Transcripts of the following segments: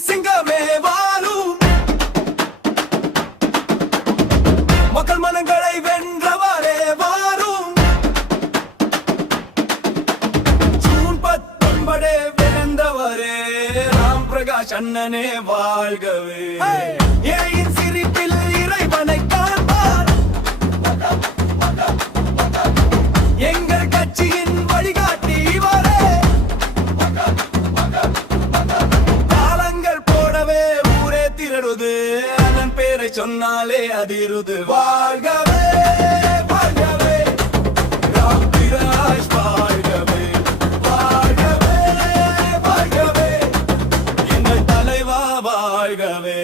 சிங்கமே வாழும் மக்கள் மனங்களை வென்றவரே வாரும் ஜூன் 19 பிறந்தவரே ராம் பிரகாஷ் அண்ணனே வாழ்கவே ஏயின் சிரிப்பில் இறைவனை காண்பார் எங்கள் கட்சியின் வழிகாட்டி இவரே தாளங்கள் போடவே ஊரே திரடுது அண்ணன் பேரை சொன்னாலே அதிருது வாழ்கவே வாழ்கவே ராம் பிரகாஷ் வாழ்கவே வாழ்கவே வாழ்கவே எங்கள் தலைவா வாழ்கவே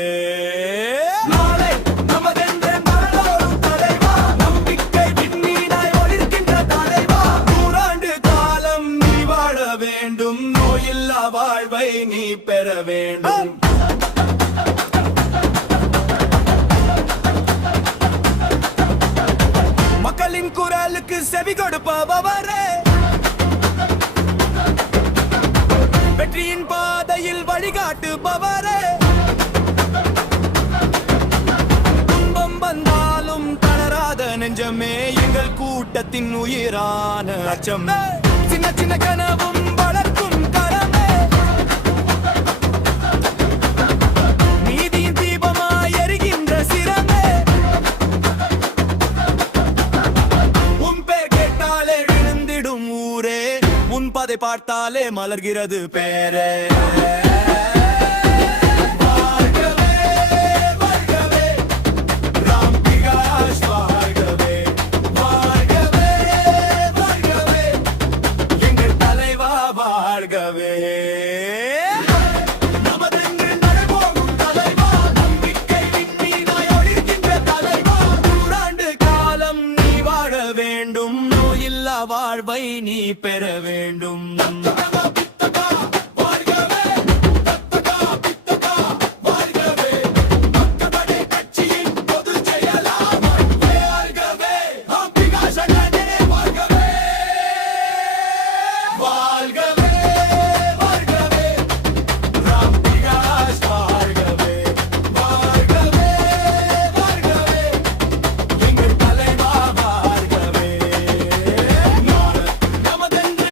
நாளை நமதென்று மரணோரும் தலைவா நம்பிக்கை விண்மீனாய் ஒளிர்கின்ற தலைவா நூறாண்டு காலம் நீ வாழ வேண்டும் நோயில்லா வாழ்வை நீ பெற வேண்டும் மக்களின் குரலுக்கு செவி கொடுப்பவரே வெற்றியின் பாதையில் வழிகாட்டுபவரே துன்பம் வந்தாலும் தளராத நெஞ்சமே எங்கள் கூட்டத்தின் உயிரான அச்சமே சின்ன சின்ன கனவும் வளர்க்கும் கரமே நீதியின் தீபமாய் எரிகின்ற சிரமே உன் பேர் கேட்டாலே விழுந்திடும் ஊரே உன் பதை பார்த்தாலே மலர்கிறது பேரே வாழ்கவே வாழ்கவே ராம் பிரகாஷ் வாழ்கவே வாழ்கவே வாழ்கவே எங்கள் தலைவா வாழ்கவே நமதென்று நடைபோகும் தலைவா நம்பிக்கை விண்மீனாய் ஒளிர்கின்ற தலைவா நூறாண்டு காலம் நீ வாழ வேண்டும் நோயில்லா வாழ்வை நீ பெற வேண்டும்